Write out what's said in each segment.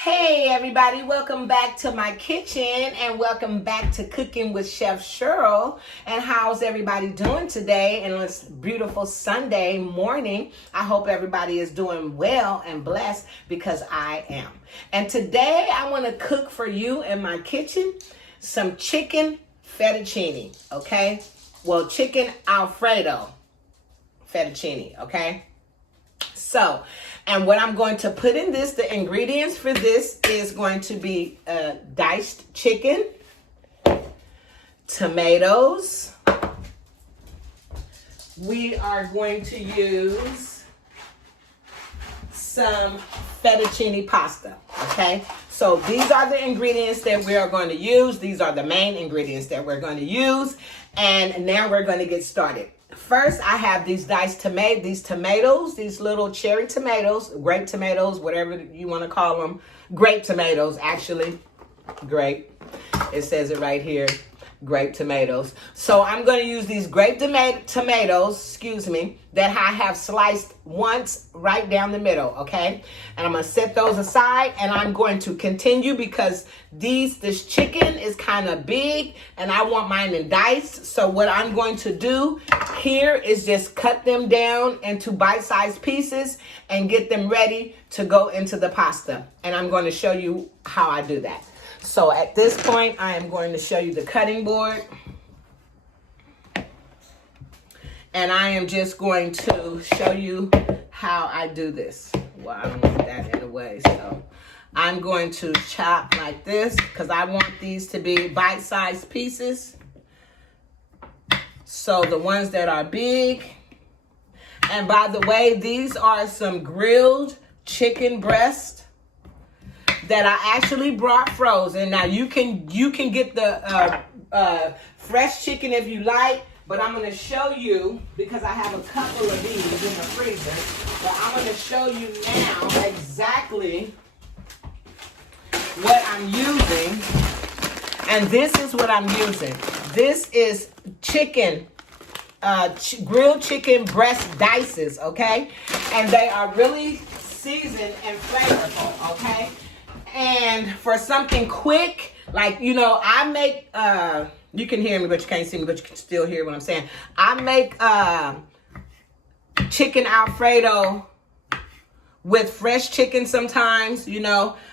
Hey everybody, welcome back to my kitchen and welcome back to Cooking with Chef Cheryl. And how's everybody doing today? And it's beautiful Sunday morning. I hope everybody is doing well and blessed because I am. And today I want to cook for you in my kitchen some chicken fettuccine, okay? Well, chicken Alfredo fettuccine, okay? So, and what I'm going to put in this, the ingredients for this is going to be diced chicken, tomatoes. We are going to use some fettuccine pasta, okay? So these are the ingredients that we are going to use. These are the main ingredients that we're going to use. And now we're going to get started. First, I have these diced tomatoes, these little cherry tomatoes, grape tomatoes, whatever you want to call them. Grape tomatoes, actually. Grape. It says it right here. Grape tomatoes. So I'm going to use these grape tomatoes, that I have sliced once right down the middle, okay? And I'm going to set those aside and I'm going to continue because this chicken is kind of big and I want mine in diced. So what I'm going to do here is just cut them down into bite-sized pieces and get them ready to go into the pasta. And I'm going to show you how I do that. So at this point, I am going to show you the cutting board. And I am just going to show you how I do this. Well, I don't want that in the way. So I'm going to chop like this because I want these to be bite-sized pieces. So the ones that are big. And by the way, these are some grilled chicken breasts that I actually brought frozen. Now you can get the fresh chicken if you like, but I'm going to show you because I have a couple of these in the freezer. But I'm going to show you now exactly what I'm using. And this is what I'm using. This is chicken, grilled chicken breast dices, okay? And they are really seasoned and flavorful, okay? And for something quick, like, I make, you can hear me, but you can't see me, but you can still hear what I'm saying. I make chicken Alfredo with fresh chicken sometimes,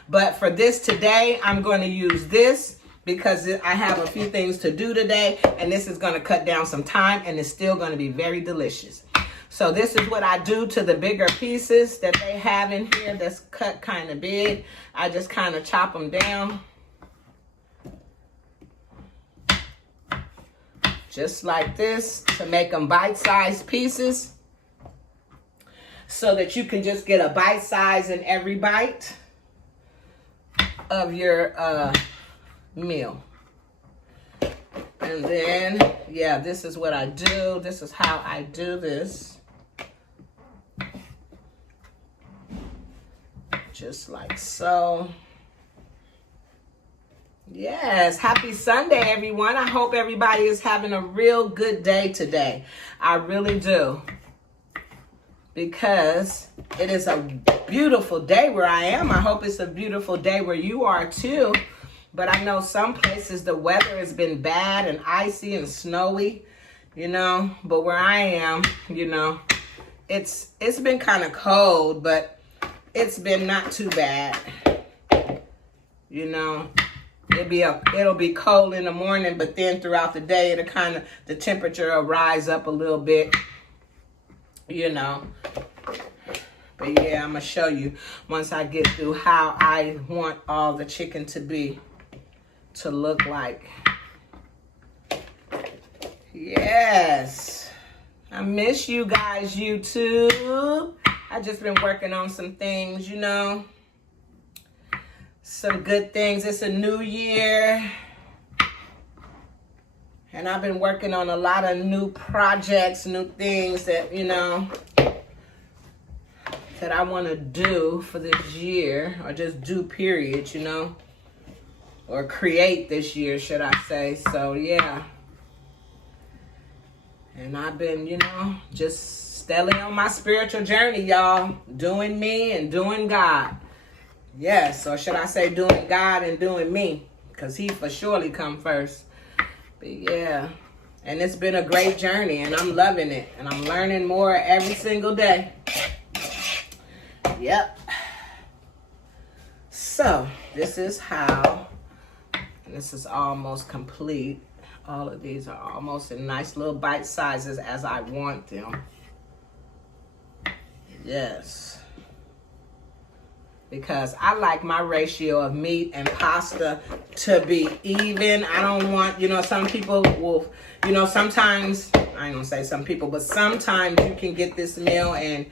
But for this today, I'm going to use this because I have a few things to do today. And this is going to cut down some time and it's still going to be very delicious. So this is what I do to the bigger pieces that they have in here that's cut kind of big. I just kind of chop them down. Just like this to make them bite-sized pieces so that you can just get a bite size in every bite of your meal. And then, yeah, this is what I do. This is how I do this. Just like so. Yes, happy Sunday, everyone. I hope everybody is having a real good day today. I really do. Because it is a beautiful day where I am. I hope it's a beautiful day where you are too. But I know some places the weather has been bad and icy and snowy, But where I am, it's been kind of cold, but it's been not too bad. It'll be cold in the morning, but then throughout the day, the temperature will rise up a little bit, But yeah, I'm going to show you once I get through how I want all the chicken to look like. Yes. I miss you guys, YouTube. I just been working on some things, Some good things. It's a new year. And I've been working on a lot of new projects, new things that, that I want to do for this year. Or just do, period, Or create this year, should I say. So, yeah. And I've been, just steadily on my spiritual journey, y'all. Doing me and doing God. Yes, or should I say doing God and doing me, because he for surely come first. But yeah, and it's been a great journey, and I'm loving it, and I'm learning more every single day. Yep. So this is how, and this is almost complete. All of these are almost in nice little bite sizes as I want them. Yes. Because I like my ratio of meat and pasta to be even. I don't want, some people will, sometimes, I ain't gonna say some people, but sometimes you can get this meal and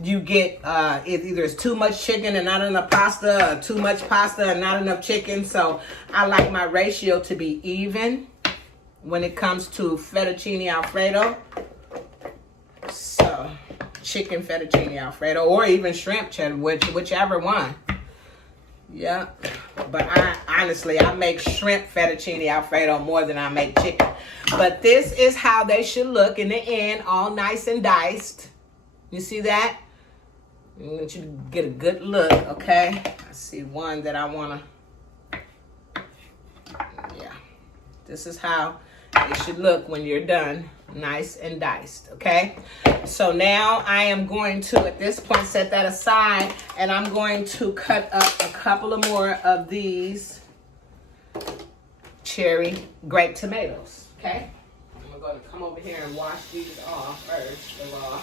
you get, it either it's too much chicken and not enough pasta, or too much pasta and not enough chicken. So I like my ratio to be even when it comes to fettuccine Alfredo. So chicken fettuccine Alfredo, or even shrimp cheddar, whichever one. Yeah, but I make shrimp fettuccine Alfredo more than I make chicken. But this is how they should look in the end, all nice and diced. You see that? I want you to get a good look, okay? I see one that I want to, yeah. This is how it should look when you're done, nice and diced, okay? So now I am going to, at this point, set that aside, and I'm going to cut up a couple of more of these cherry grape tomatoes, okay? I'm going to come over here and wash these off first of all.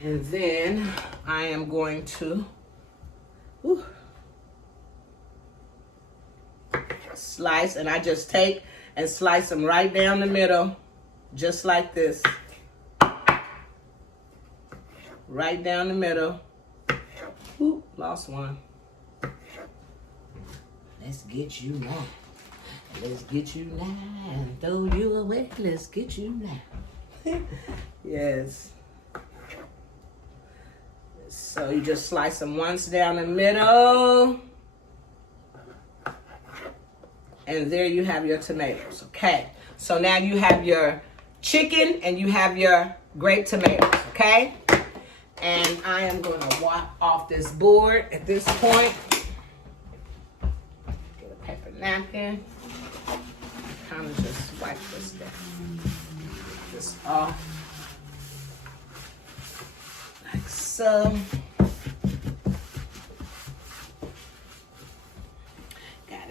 And then I am going to slice, and I just take and slice them right down the middle, just like this. Right down the middle. Ooh, lost one. Let's get you now. Let's get you now and throw you away. Let's get you now. Yes. So you just slice them once down the middle. And there you have your tomatoes, okay? So now you have your chicken and you have your grape tomatoes, okay? And I am going to wipe off this board at this point. Get a paper napkin. Kind of just wipe this down. Get this off. Like so.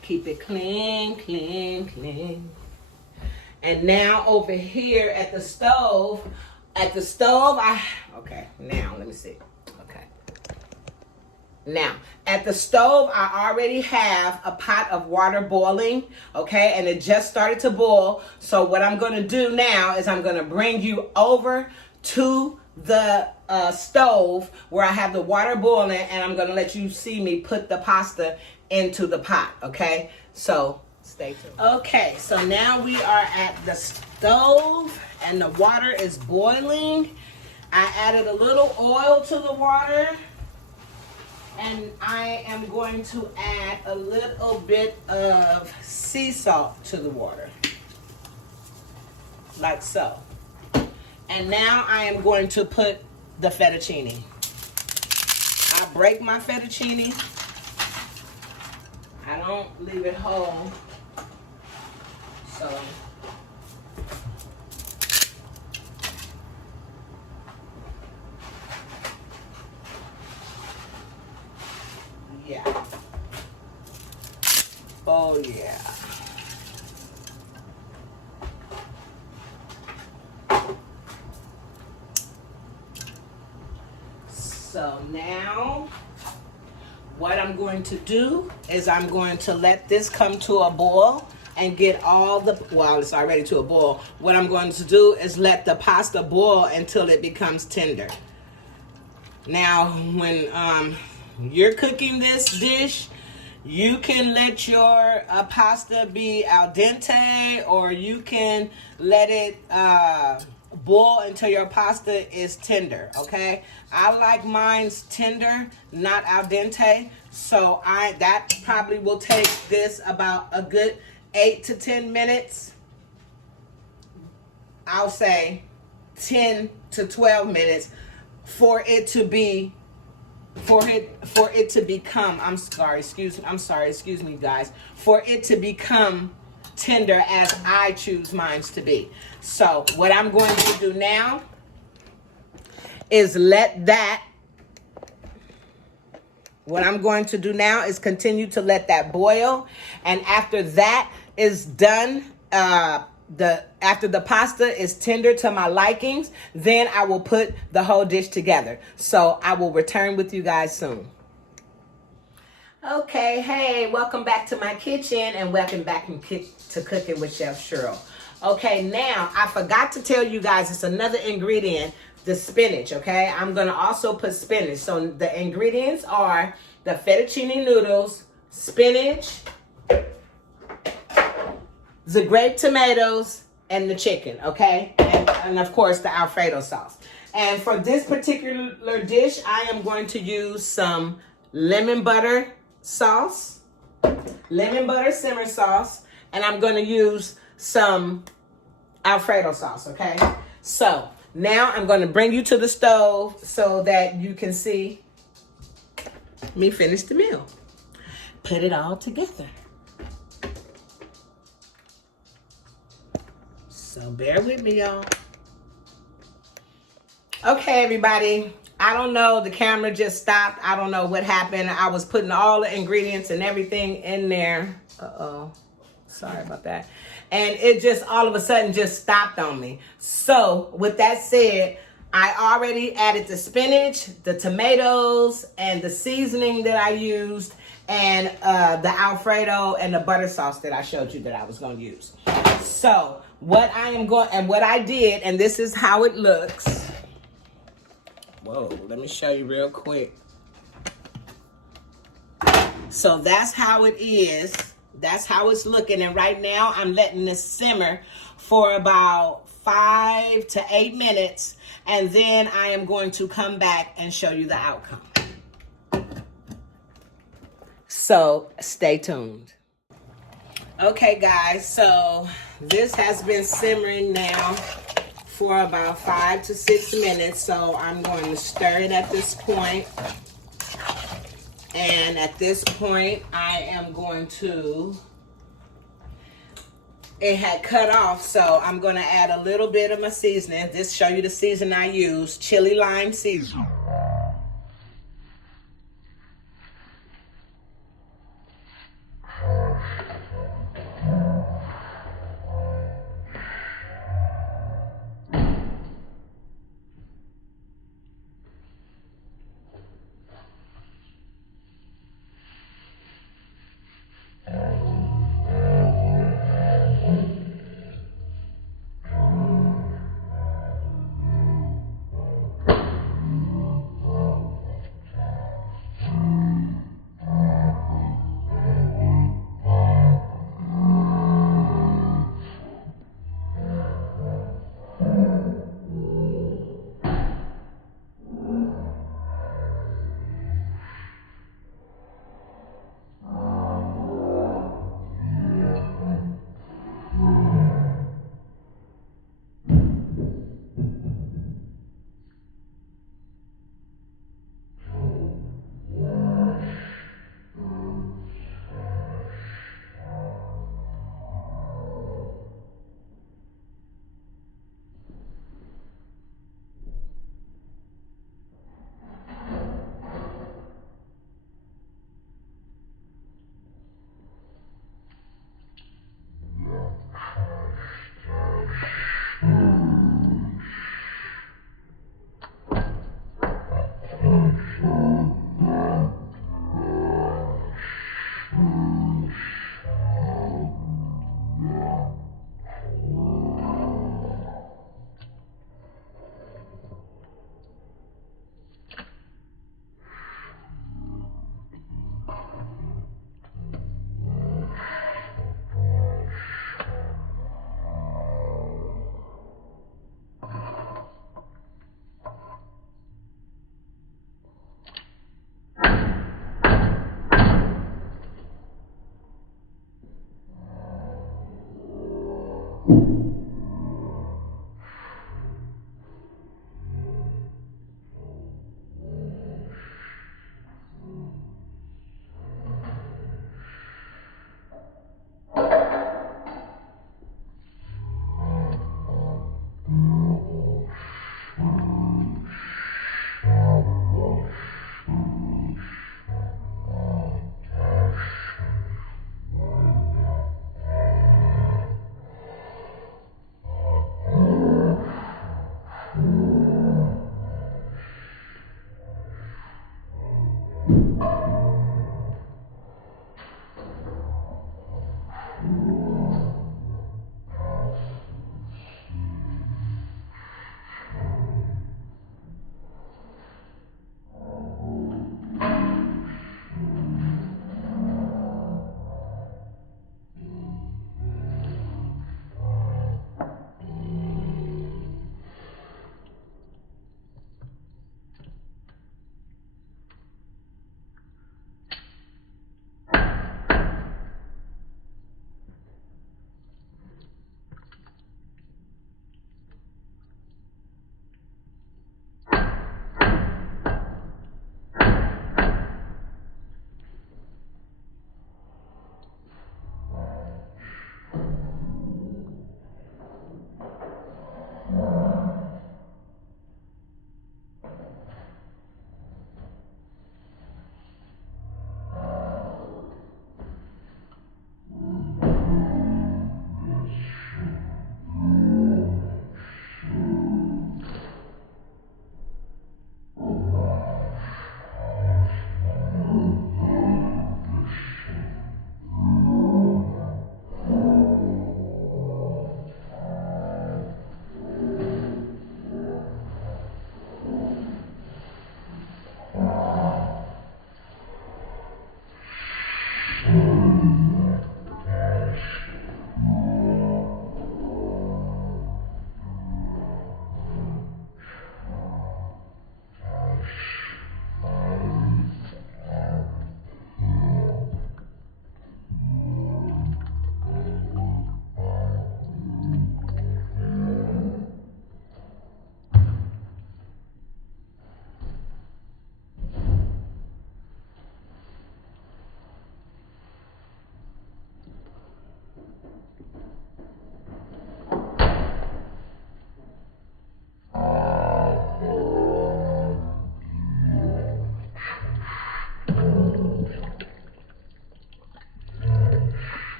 Keep it clean, clean, clean. And now over here at the stove, okay, now let me see. Okay. Now, at the stove, I already have a pot of water boiling, okay, and it just started to boil. So what I'm going to do now is I'm going to bring you over to the stove where I have the water boiling, and I'm going to let you see me put the pasta into the pot, okay? So stay tuned. Okay, so now we are at the stove and the water is boiling. I added a little oil to the water, and I am going to add a little bit of sea salt to the water, like so. And now I am going to put the fettuccine. I break my fettuccine. I don't leave it whole. So yeah. Oh yeah. So now what I'm going to do is I'm going to let this come to a boil and get all the, well, it's already to a boil. What I'm going to do is let the pasta boil until it becomes tender. Now, when you're cooking this dish, you can let your pasta be al dente, or you can let it boil until your pasta is tender, okay? I like mine's tender, not al dente, so that probably will take this about a good 8 to 10 minutes. I'll say 10 to 12 minutes for it to be for it to become, excuse me guys, for it to become tender as I choose mine to be. So what I'm going to do now is continue to let that boil. And after that is done, after the pasta is tender to my likings, then I will put the whole dish together. So I will return with you guys soon. Okay, hey, welcome back to my kitchen and welcome back to Cooking with Chef Cheryl. Okay, now I forgot to tell you guys it's another ingredient, the spinach, okay? I'm going to also put spinach. So the ingredients are the fettuccine noodles, spinach, the grape tomatoes, and the chicken, okay? And of course, the Alfredo sauce. And for this particular dish, I am going to use some lemon butter sauce, lemon butter simmer sauce, and I'm going to use some Alfredo sauce, okay? So now I'm going to bring you to the stove so that you can see me finish the meal. Put it all together. So bear with me, y'all. Okay, everybody. I don't know. The camera just stopped. I don't know what happened. I was putting all the ingredients and everything in there. Uh-oh. Sorry about that. And it just all of a sudden just stopped on me. So with that said, I already added the spinach, the tomatoes, and the seasoning that I used, and the Alfredo and the butter sauce that I showed you that I was going to use. So what I did, and this is how it looks. Whoa, let me show you real quick. So that's how it is. That's how it's looking. And right now I'm letting this simmer for about 5 to 8 minutes. And then I am going to come back and show you the outcome. So stay tuned. Okay, guys, so this has been simmering now for about 5 to 6 minutes. So I'm going to stir it at this point. And at this point, I am going to, it had cut off, so I'm going to add a little bit of my seasoning. This show you the season I use, chili lime seasoning.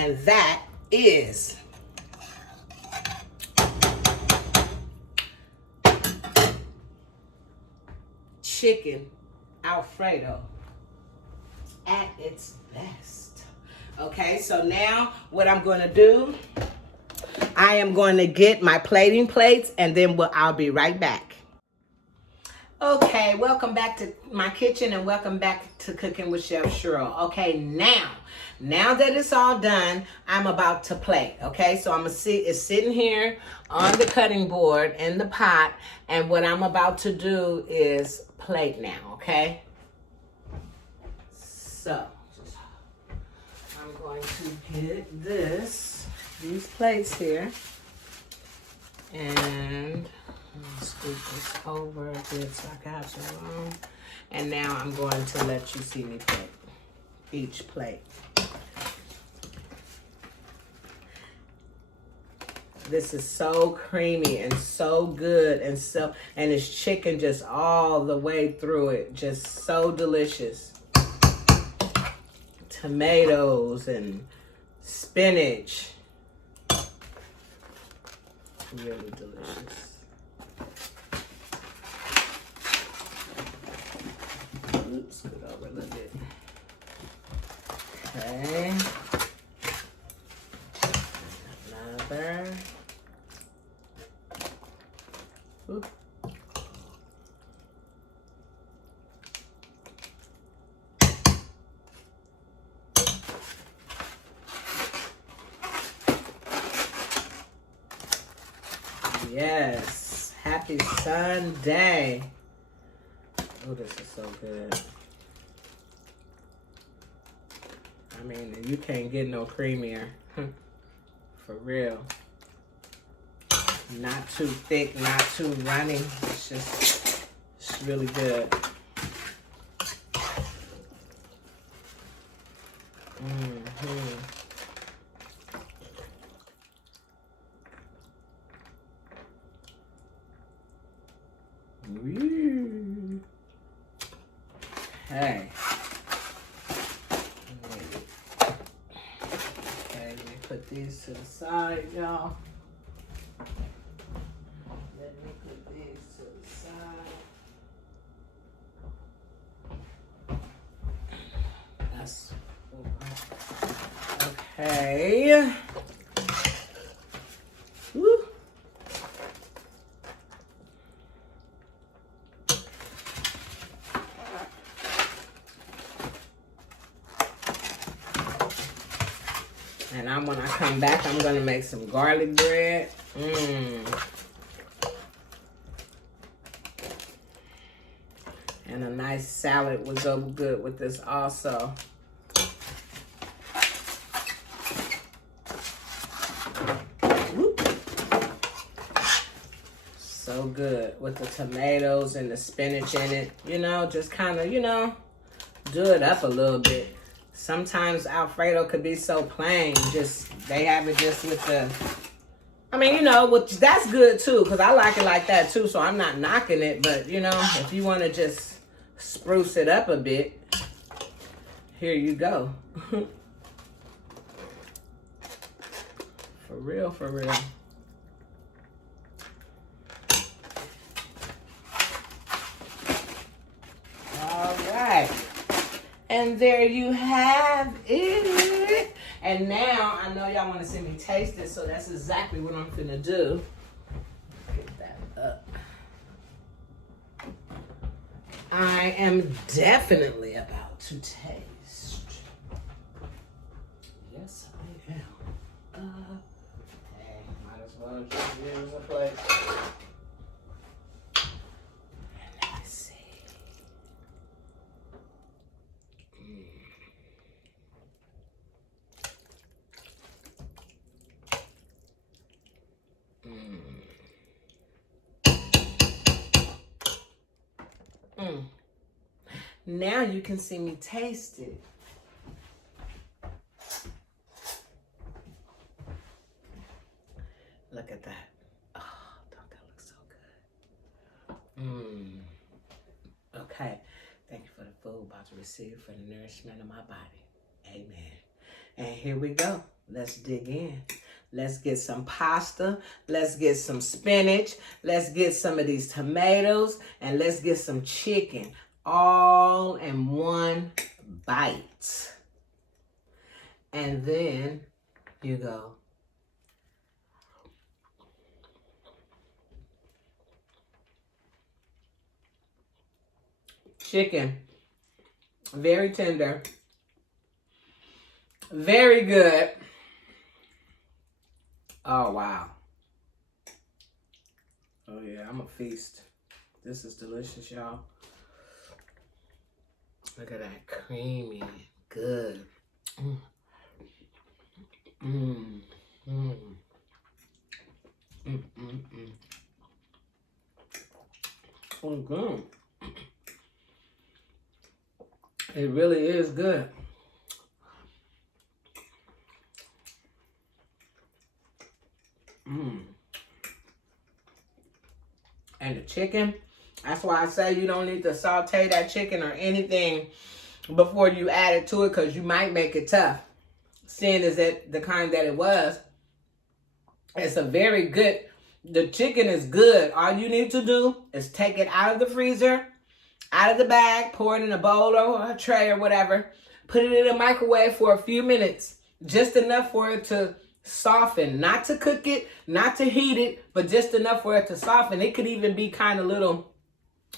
And that is chicken Alfredo at its best. Okay, so now what I'm going to do, I am going to get my plating plates and then I'll be right back. Okay, welcome back to my kitchen and welcome back to Cooking with Chef Cheryl. Okay, now that it's all done, I'm about to plate. Okay, so I'm gonna see it's sitting here on the cutting board in the pot, and what I'm about to do is plate now. Okay, so I'm going to get these plates here, and scoop this over a bit so I can have some room. And now I'm going to let you see me plate each plate. This is so creamy and so good, and it's chicken just all the way through it. Just so delicious. Tomatoes and spinach. Really delicious. Scoot over a little bit. Okay. Another. Oop. Yes. Happy Sunday. Oh, this is so good. I mean, you can't get no creamier. For real. Not too thick, not too runny. It's really good. Hey. Okay, let me put these to the side, y'all. Let me put these to the side. That's okay. Woo. And when I come back, I'm gonna make some garlic bread. And a nice salad would go good with this also. Whoop. So good with the tomatoes and the spinach in it. You know, just kind of, do it up a little bit. Sometimes Alfredo could be so plain. They have it just with the, which that's good too, because I like it like that too, so I'm not knocking it. But, if you want to just spruce it up a bit, here you go. For real, for real. All right. And there you have it. And now, I know y'all want to see me taste it, so that's exactly what I'm finna do. Get that up. I am definitely about to taste. Yes, I am. Okay, might as well just use a plate. Let me see. Now you can see me taste it. Look at that. Oh, don't that look so good? Okay. Thank you for the food about to receive for the nourishment of my body. Amen. And here we go. Let's dig in. Let's get some pasta. Let's get some spinach. Let's get some of these tomatoes. And let's get some chicken. All in one bite. And then you go. chicken. Very tender. Very good. Oh, wow. Oh, yeah, I'm a feast. This is delicious, y'all. Look at that. Creamy. Good. Mm. Mm. Mm. Mm. Mm. Mm. Oh, good. It really is good. Mm. And the chicken, that's why I say you don't need to saute that chicken or anything before you add it to it, because you might make it tough. Seeing as that the kind that it was, it's a very good, the chicken is good. All you need to do is take it out of the freezer, out of the bag, pour it in a bowl or a tray or whatever, put it in a microwave for a few minutes, just enough for it to soften, not to cook it, not to heat it, but just enough for it to soften. It could even be kind of little,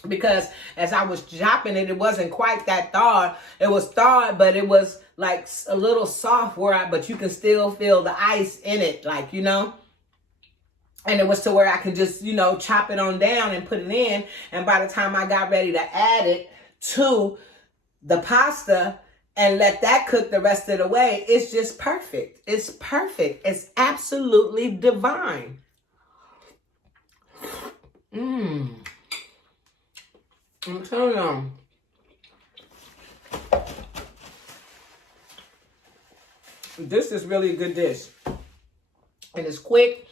because as I was chopping it, it wasn't quite that thawed. It was thawed, but it was like a little soft but you can still feel the ice in it, like, you know. And it was to where I could just, you know, chop it on down and put it in. And by the time I got ready to add it to the pasta and let that cook the rest of the way, it's just perfect. It's perfect. It's absolutely divine. Mmm. I'm telling you. This is really a good dish. And it's quick.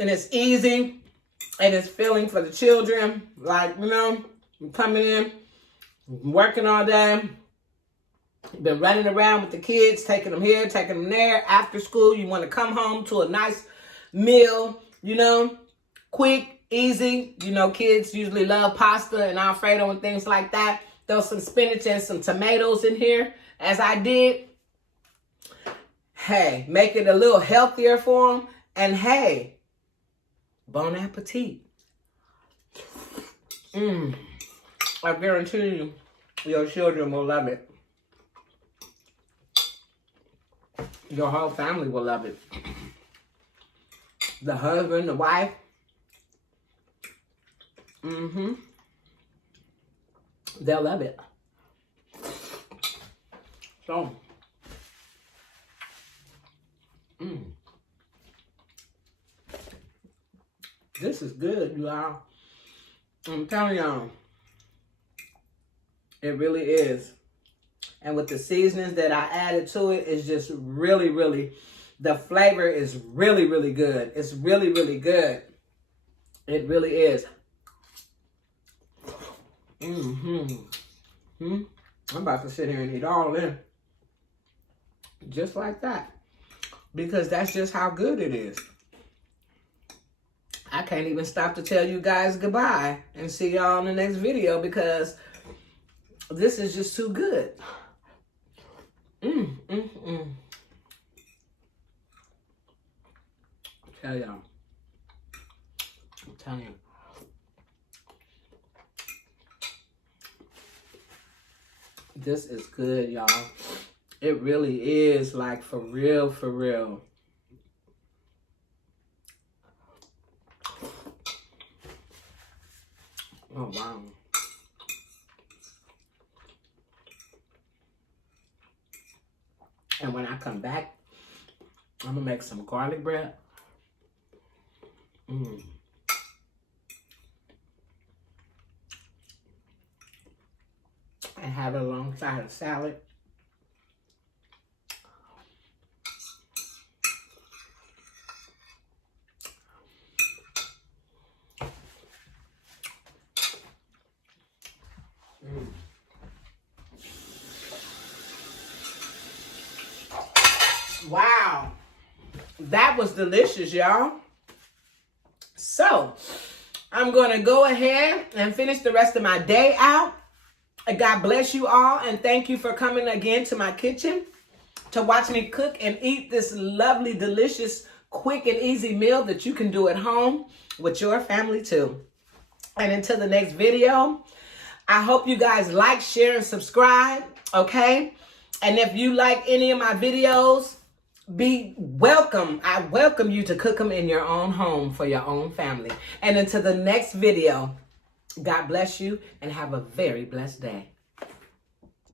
And it's easy. And it's filling for the children. Like, you know, coming in, working all day. Been running around with the kids, taking them here, taking them there. After school, you want to come home to a nice meal, you know, quick, easy. You know, kids usually love pasta and Alfredo and things like that. Throw some spinach and some tomatoes in here, as I did. Hey, make it a little healthier for them. And hey, bon appetit. I guarantee you, your children will love it. Your whole family will love it. The husband, the wife. They'll love it. So, this is good, y'all. I'm telling y'all, it really is. And with the seasonings that I added to it, it's just really, really, the flavor is really, really good. It's really, really good. It really is. I'm about to sit here and eat all in. Just like that. Because that's just how good it is. I can't even stop to tell you guys goodbye and see y'all in the next video, because this is just too good. Tell y'all. I'm telling you. This is good, y'all. It really is, like, for real, for real. Oh, wow. And when I come back, I'm going to make some garlic bread. And have it alongside a salad. Wow, that was delicious, y'all. So, I'm going to go ahead and finish the rest of my day out. God bless you all, and thank you for coming again to my kitchen to watch me cook and eat this lovely, delicious, quick and easy meal that you can do at home with your family too. And until the next video, I hope you guys like, share, and subscribe, okay? And if you like any of my videos, be welcome. I welcome you to cook them in your own home for your own family. And until the next video, God bless you and have a very blessed day.